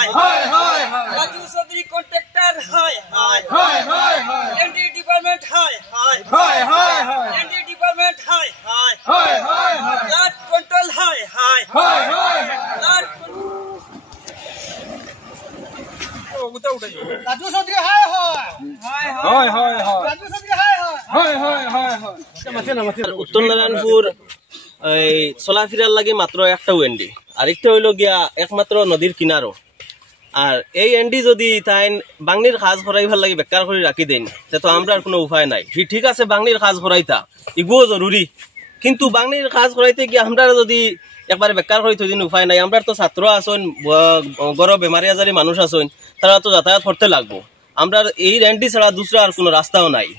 हाय हाय Raju Chaudhary contractor हाय हाय हाय ND department हाय हाय हाय ND department हाय high blood control हाय हाय राजू चौधरी हाय हाय राजू चौधरी हाय उत्तर नारायणपुर চলাফেরার লাগে মাত্র একটা এনডি, আরেকটা হইল গিয়া একমাত্র নদীর কিনারো। আর এই এনডি যদি তাই বাংলির কাজ করাইবার লাগে বেকার করে রাখি দেন, তো আমরা আর কোনো উপায় নাই। ঠিক আছে, বাংলির কাজ করাইতা এগুলো জরুরি, কিন্তু বাংলির কাজ করাইতে গিয়ে আমরা যদি একবারে বেকার করে দিন উপায় নাই। আমরা তো ছাত্র আসুন, গড় বেমারি আজারি মানুষ আসুন, তারা তো যাতায়াত করতে লাগবো। আমরা এই এনডি ছাড়া দুসরা আর কোনো রাস্তাও নাই।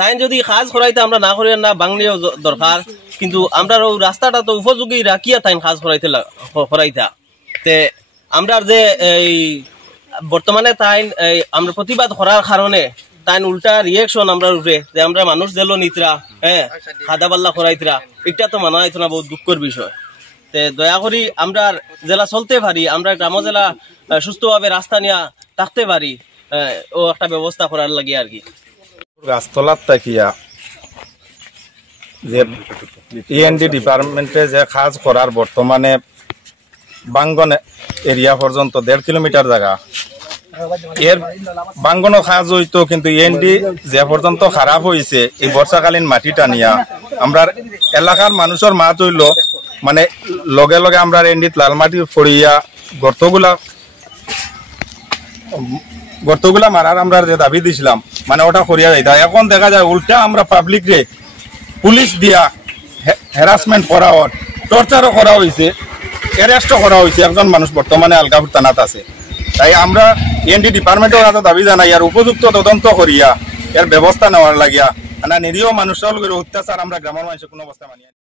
তাই যদি কাজ করাইতে আমরা না করি না, বাংলিও দরকার, কিন্তু আমরা রাস্তাটা তো উপযোগী রাখিয়া তাই কাজ করাইতা। তে আমরা যে এই বর্তমানে তাই আমরা প্রতিবাদ করার কারণে তাই উল্টা রিয়েকশন আমরা উপরে যে আমরা মানুষ দিল নিতরা, খাদা পাল্লা করাইতরা, এটা তো মানা হইতো না, বহুত দুঃখের বিষয়। তে দয়া করি আমরা জেলা চলতে পারি, আমরা গ্রাম জেলা সুস্থভাবে রাস্তা নিয়ে থাকতে পারি, ও একটা ব্যবস্থা করার লাগে আর কি। গাছতলার তাকিয়া যে ইএনডি ডিপার্টমেন্টে যে কাজ করার বর্তমানে বাঙ্গন এরিয়া পর্যন্ত 1.5 কিলোমিটার জায়গা, এর বাঙ্গনও কাজ হইতো, কিন্তু ইএনডি যে পর্যন্ত খারাপ হয়েছে এই বর্ষাকালীন মাটিটা নিয়া আমরা এলাকার মানুষের মাত হইল, মানে লগে লগে আমরা এনডিত লাল মাটি ফড়িয়া গর্তগুলা মারার আমরা যে দাবি দিছিলাম, মানে ওটা করিয়া যাইতা। এখন দেখা যায় উল্টা আমরা পাবলিক রে পুলিশ দিয়া হ্যারাসমেন্ট করা হয়, টর্চারও করা হয়েছে, অ্যারেস্টও করা হয়েছে। একজন মানুষ বর্তমানে আলগাপুর থানাত আছে। তাই আমরা এনডি ডিপার্টমেন্টের কাছে দাবি জানাই, আর উপযুক্ত তদন্ত করিয়া এর ব্যবস্থা নেওয়ার লাগিয়া, নিরীহ মানুষের অত্যাচার আমরা গ্রামের মানুষের কোনো অবস্থা মানিয়া